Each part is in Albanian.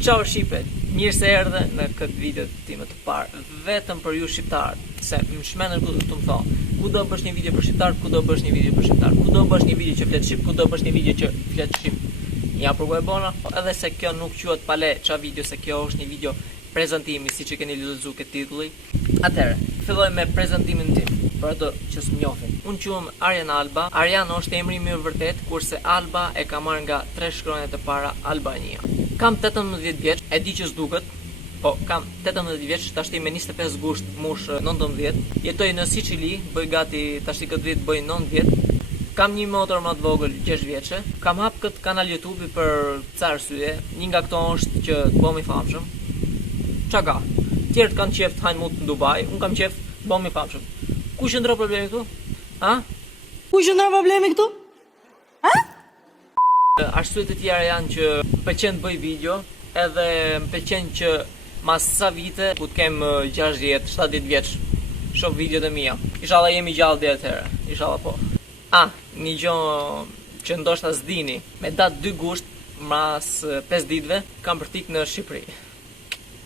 Ciao Shqipet, mirë se erdhe në këtë video time të parë, vetëm për ju shqiptarët, se më shmenën ku të më thonë, ku do bësh një video për shqiptarët, ku do bësh një video për shqiptarët, ku do bësh një video që flet shqip, ku do bësh një video që flet shqip. Ja për e bona, edhe se kjo nuk quhet pale qa video, se kjo është një video prezentimi, si që keni lexuar këtë titulli. Atëherë, filloj me prezentimin tim, për ato që s'më njohin. Unë quhem Arjan Alba. Arjan është emri im i vërtet, kurse Alba e ka marrë nga 3 shkronjat e para Albania. Kam 18 vjeç, e di që s'duket, po kam 18 vjeç, tash me 25 gusht mush 19. Jetoj në Siçili, bëj gati tash këtë vit bëj 9 vjet. Kam një motor më të vogël 6 vjeçe. Kam hap këtë kanal YouTube për ca arsye. Një nga këto është që të bëhem i famshëm. Qa ka? Tjerët kanë qef të hajnë mut në Dubai, unë kam qef të bëhem i famshëm. Ku qëndron problemi këtu? Ha? Ku qëndron problemi këtu? Ha? Arsyet e tjera janë që më pëlqen të bëj video, edhe më pëlqen që mas sa vite, ku të kem 60-70 vjeç, shoh videot e mia. Inshallah jemi gjallë deri atëherë. Inshallah po. Një gjë që ndoshta s'dini, me datë 2 gusht, mas 5 ditëve, kam përtik në Shqipëri.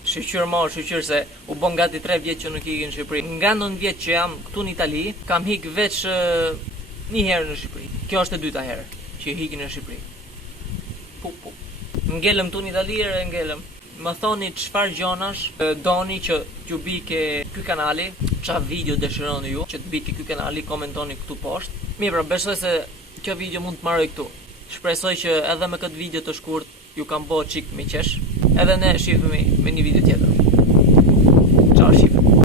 Shqyqyr se u bon gati 3 vjet që nuk ikin në Shqipëri. Nga 9 vjet që jam këtu në Itali, kam hik veç një herë në Shqipëri. Kjo është e dyta herë që hikin në Shqipëri. Ngelëm këtu në Itali e ngelëm. Më thoni çfarë gjonash doni që t'ju bike ky kanali, çfarë video dëshironi ju që të bike ky kanali, komentoni këtu poshtë. Mirë, pra besoj se kjo video mund të marroj këtu. Shpresoj që edhe me këtë video të shkurt ju kam bo qik me qesh. Edhe ne shifemi me një video tjetër.